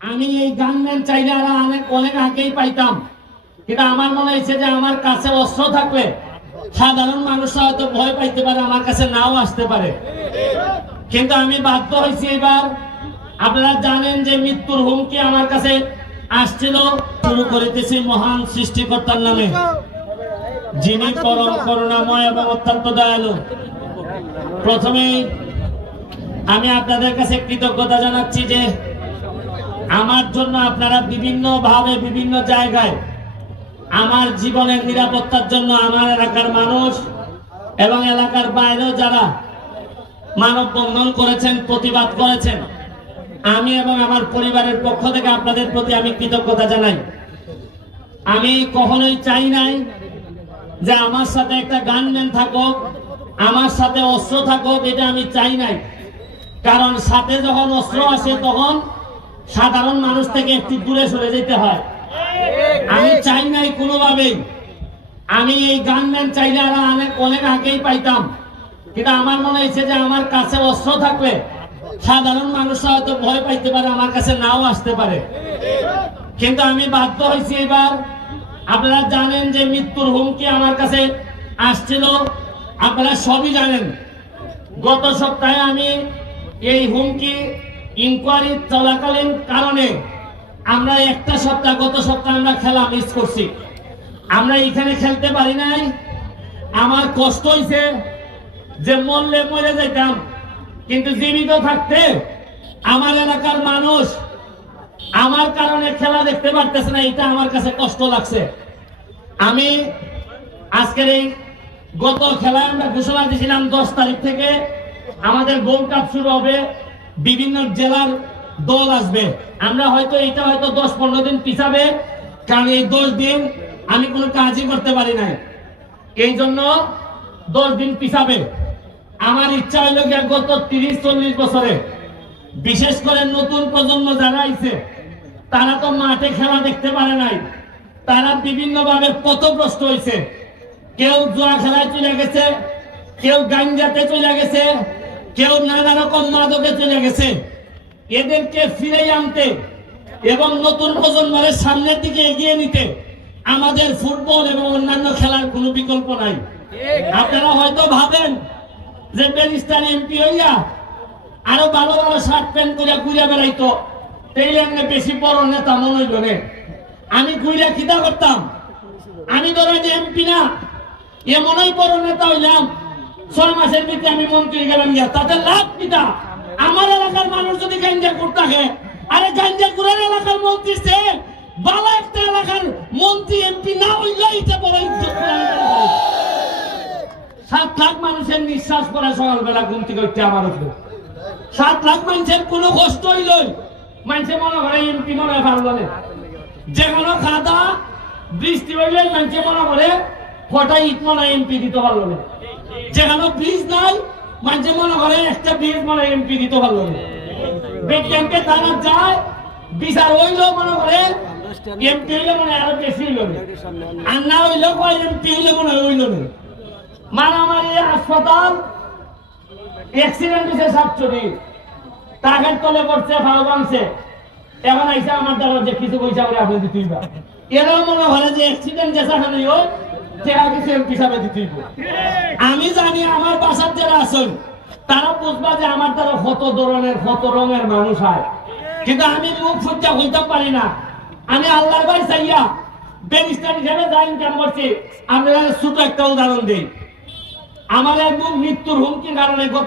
আমি এই গানম্যান চাইলে আর অনেক অনেক আগেই পাইতাম। কিন্তু আমার মনে হয়েছে যে আমার কাছে অস্ত্র থাকলে সাধারণ মানুষরা হয়তো ভয় পাইতে পারে আমার কাছে নাও আসতে পারে। কিন্তু আমি বাধ্য হয়েছি এবার। আপনারা জানেন যে মৃত্যুর হুমকি আমার কাছে আসছিল শুরু করিতেছি মহান সৃষ্টিকর্তার নামে। যিনি পরম করুণাময় এবং অত্যন্ত দয়ালু। প্রথমেই আমি আপনাদের কাছে কৃতজ্ঞতা জানাচ্ছি যে আমার জন্য আপনারা বিভিন্ন ভাবে বিভিন্ন জায়গায় আমার জীবনের নিরাপত্তার জন্য আমার এলাকার মানুষ এবং এলাকার বাইরেও যারা মানববন্ধন করেছেন, প্রতিবাদ করেছেন, আমি এবং আমার পরিবারের পক্ষ থেকে আপনাদের প্রতি আমি কৃতজ্ঞতা জানাই। আমি কখনোই চাই নাই যে আমার সাথে একটা গানম্যান থাকুক, আমার সাথে অস্ত্র থাকুক, এটা আমি চাই নাই। কারণ সাথে যখন অস্ত্র আসে তখন সাধারণ মানুষ থেকে একটু দূরে সরে যেতে হয়। আমি চাই নাই কোনোভাবেই। আমি এই গান গানম্যান চাইলে আর অনেক আগেই পাইতাম। কিন্তু আমার মনে হয়েছে যে আমার কাছে অস্ত্র থাকলে সাধারণ মানুষ হয়তো ভয় পাইতে পারে, আমার কাছে নাও আসতে পারে। কিন্তু আমি বাধ্য হয়েছি এবার। আপনারা জানেন যে মৃত্যুর হুমকি আমার কাছে আসছিল। আপনারা সবই জানেন। গত সপ্তাহে আমি এই হুমকি ইনকোয়ারি চলাকালীন কারণে আমরা একটা সপ্তাহ, গত সপ্তাহে আমরা খেলা মিস করছি। আমরা এখানে খেলতে পারি নাই। আমার কষ্ট হইছে যে মরলে মরে যেতাম কিন্তু জীবিত থাকতে আমার এলাকার মানুষ আমার কারণে খেলা দেখতে পারতেছে না, এটা আমার কাছে কষ্ট লাগছে। আমি আজকের এই গত খেলায় আমরা ঘোষণা দিয়েছিলাম দশ তারিখ থেকে আমাদের গোল্ড কাপ শুরু হবে। বিভিন্ন জেলার দল আসবে। আমরা হয়তো এটা হয়তো দশ পনেরো দিন পিছাবে, কারণ এই দশ দিন আমি কোনো কাজই করতে পারি নাই। এই জন্য দশ দিন পিছাবে। আমার ইচ্ছা হইল গিয়া গত তিরিশ, চল্লিশ বছরে, বিশেষ করে নতুন প্রজন্ম যারা আইছে, তারা তো মাঠে খেলা দেখতে পারে নাই। তারা বিভিন্ন ভাবে পথভ্রষ্ট হয়েছে কেউ জুয়া খেলায় চলে গেছে, কেউ গাঞ্জাতে চলে গেছে কেউ নানা রকম মাদকে চলে গেছে। এদেরকে ফিরে আনতে এবং নতুন প্রজন্মের সামনের দিকে এগিয়ে নিতে আমাদের ফুটবল এবং অন্যান্য খেলার কোনো বিকল্প নাই। আপনারা হয়তো ভাবেন যে ব্যারিস্টার এমপি হইয়া আরও ভালো ভালো শার্ট প্যান্ট করে ঘুরে বেড়াইতো। তাইলে এমনি বেশি বড় নেতা মনে রে আমি ঘুরে খিদা করতাম। আমি ধরেন এমপি না, এমনই বড় নেতা হইলাম ছয় মাসের ভিতরে আমি মন্ত্রী গেলাম গিয়া তাতে লাভ কিটা আমার এলাকার মানুষ যদি গাঞ্জা থাকে, আরে গাঞ্জা কুড়ার এলাকার মন্ত্রী সে, বালা একটা এলাকার মন্ত্রী, এমপি না বড় ইজ্জত। সাত লাখ মানুষের নিঃশ্বাস পড়ে সকালবেলা ঘুম থেকে আমার উপরে। সাত লাখ মানুষের কোনো কষ্ট হইল মানুষে মনে করে এমপি মনে হয় ভালো যে কোনো খাতা বৃষ্টি হইলে মানুষে মনে করে কটা ইট হয় এমপি দিতে না। যেখানে ব্রিজ নাই মানুষে মনে করে একটা ব্রিজ মনে হয় এমপি দিতে পারল না। যায়, বিচার মনে এমপি হইলে মনে আরও বেশি আর না এমপি হইলে মনে হয় না। মারামারি, হাসপাতাল অ্যাক্সিডেন্ট হয়েছে সাতচুরি টাকার তলে পড়ছে ভালো ভাঙছে। এখন আইসা আমার দ্বারা যে কিছু পয়সা করে আপনি দিতেই এরাও মনে হয় যে অ্যাক্সিডেন্ট যেখানে হোক আমি জানি আমার বাসার যারা আছেন, তারা বুঝবা যে আমার দ্বারা কত ধরনের, কত রঙের মানুষ হয়। কিন্তু আমি মুখ পারি না। আমি আল্লাহর বাড়ি চাইয়া করছি?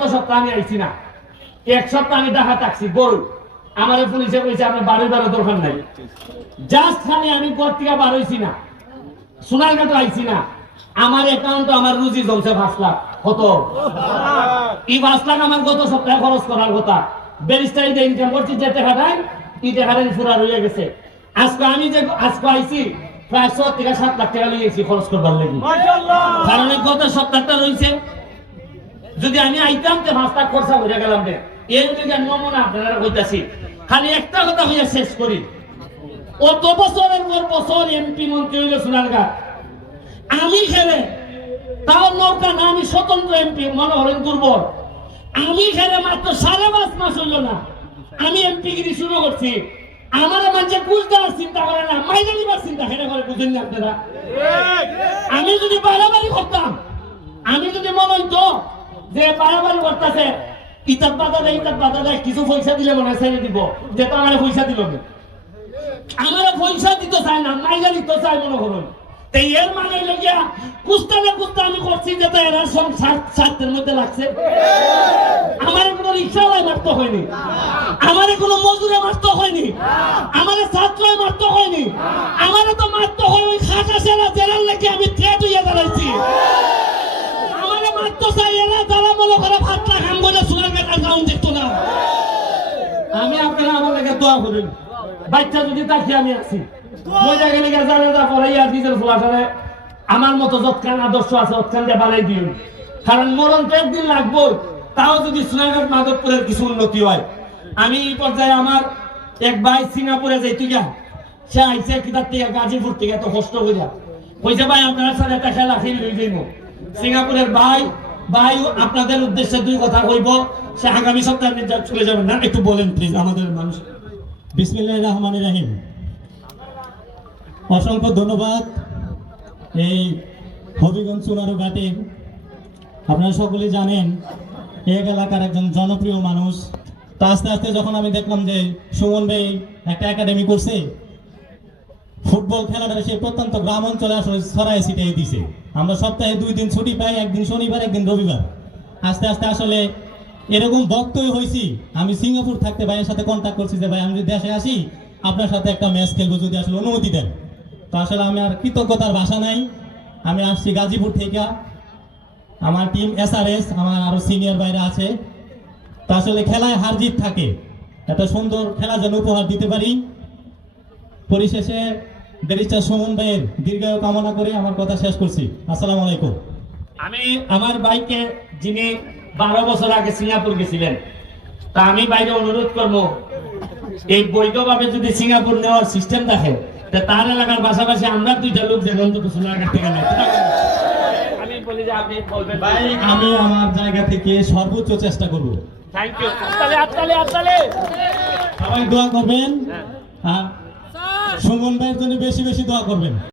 সপ্তাহে না। এক সপ্তাহ আমি থাকছি পুলিশে বারো নাই। জাস্ট খালি আমি ঘর থেকে না। সোনার ঘাটে আইছি না। আমার অ্যাকাউন্ট আমার রুজি জমছে পাঁচ লাখ। কত? এই পাঁচ লাখ আমার গত সপ্তাহে খরচ করার কথা। ব্যারিস্টার ইনকাম করছি যে টাকাটাই এই টাকাটা ফুরা রয়ে গেছে। আজকে আমি যে আজকে আইছি প্রায় ছ থেকে সাত লাখ টাকা লইয়েছি খরচ করবার লাগি। কারণ গত সপ্তাহটা রয়েছে যদি আমি আইতাম তো পাঁচটা খরচা হয়ে গেলাম এর যদি নমুনা আপনারা কইতাছি। খালি একটা কথা হইয়া শেষ করি। অত বছরের পর বছর এমপি মন্ত্রী হইল সোনারগা। আমি খেলে তাও নৌকা না, আমি স্বতন্ত্র এমপি, মনে হলেন দুর্বল। আমি খেলে মাত্র সাড়ে পাঁচ মাস হইল না। আমি এমপি গিরি শুরু করছি। আমার মানুষে কুল দেওয়ার চিন্তা করে না, মাইনে দিবার চিন্তা সেটা করে, বুঝেন না আপনারা? আমি যদি বাড়াবাড়ি করতাম, আমি যদি মনে হইতো যে বাড়াবাড়ি করতেছে ইতার বাধা দেয় ইতার বাধা দেয়, কিছু পয়সা দিলে মনে হয় দিব যে তো আমার পয়সা দিল আমার পয়সা দিতে চায় না মাইনা দিতে চায় মনে করুন। তো এর মানে হইল গিয়া, কুস্তা না কুস্তা আমি করছি যে তো এরা সব স্বার্থ- স্বার্থের মধ্যে লাগছে। আমার কোনো রিক্সাওয়ালাই মারতে হয়নি। আমার কোনো মজুরে মারতে হয়নি। আমার ছাত্রই মারতে হয়নি। আমার তো মারতে হয় ওই খাটা সেরা জেলার লেগে আমি থ্রেট হইয়া দাঁড়াইছি। আমার মারতে চাই এরা যারা মনে করে ভাত খাম বলে সোনার বেকার গাউন দেখতো না। আমি আপনারা আমার লেগে দোয়া করুন। বাচ্চা যদি তাকে আমি আছি জায়গা নিকে জানে যা পড়াইয়া নিজের ফুলাটারে আমার মতো যৎকান আদর্শ আছে অৎকান দিয়ে বানাই দিন কারণ মরণ তো একদিন লাগবো তাও যদি সোনাঘাট মাধবপুরের কিছু উন্নতি হয়। আমি এই পর্যায়ে আমার এক ভাই সিঙ্গাপুরে যাইতে গা সে আইসে কিতাব থেকে গাজীপুর থেকে, এত কষ্ট করিয়া কইছে, ভাই, আপনার সাথে একটা খেলা খেলি যাইব। সিঙ্গাপুরের ভাই ভাই, আপনাদের উদ্দেশ্যে দুই কথা কইব, সে আগামী সপ্তাহে চলে যাবেন না, একটু বলেন প্লিজ আমাদের মানুষ। অসংখ্য ধন্যবাদ এই হবিগঞ্জ চুনারু আপনারা সকলে জানেন, এক এলাকার একজন জনপ্রিয় মানুষ। তো আস্তে আস্তে যখন আমি দেখলাম যে সুমন ভাই একটা একাডেমি করছে, ফুটবল খেলাটা সে প্রত্যন্ত গ্রাম অঞ্চলে আসলে ছড়াই ছিটিয়ে দিছে। আমরা সপ্তাহে দুই দিন ছুটি পাই, একদিন শনিবার, একদিন রবিবার। আস্তে আস্তে আসলে এরকম বক্তই হয়েছি আমি সিঙ্গাপুর থাকতে ভাইয়ের সাথে কন্ট্যাক্ট করছি যে, ভাই, আমি যদি দেশে আসি, আপনার সাথে একটা ম্যাচ খেলব যদি আসলে অনুমতি দেন। তো আসলে আমি আর কৃতজ্ঞতার ভাষা নাই। আমি আসছি গাজীপুর থেকে। আমার টিম এসআরএস আমার আরও সিনিয়র বাইরে আছে। তো আসলে খেলায় হার জিত থাকে। এত সুন্দর খেলা যেন উপহার দিতে পারি। পরিশেষে ব্যারিস্টার সুমন ভাইয়ের দীর্ঘায়ু কামনা করে আমার কথা শেষ করছি। আসসালামু আলাইকুম। আমি আমার ভাইকে যিনি বারো বছর আগে সিঙ্গাপুর গেছিলেন। তা আমি বাইরে অনুরোধ করব এই বৈধভাবে যদি সিঙ্গাপুর নেওয়ার সিস্টেম থাকে তার এলাকার পাশাপাশি আমরা দুইটা লোক যেন অন্তত সোনারঘাট থেকে আমি বলি যে আপনি বলবেন। ভাই আমি আমার জায়গা থেকে সর্বোচ্চ চেষ্টা করব। থ্যাংক ইউ আত্তালে আত্তালে সবাই দোয়া করবেন। আর সুমন ভাইয়ের জন্য বেশি বেশি দোয়া করবেন।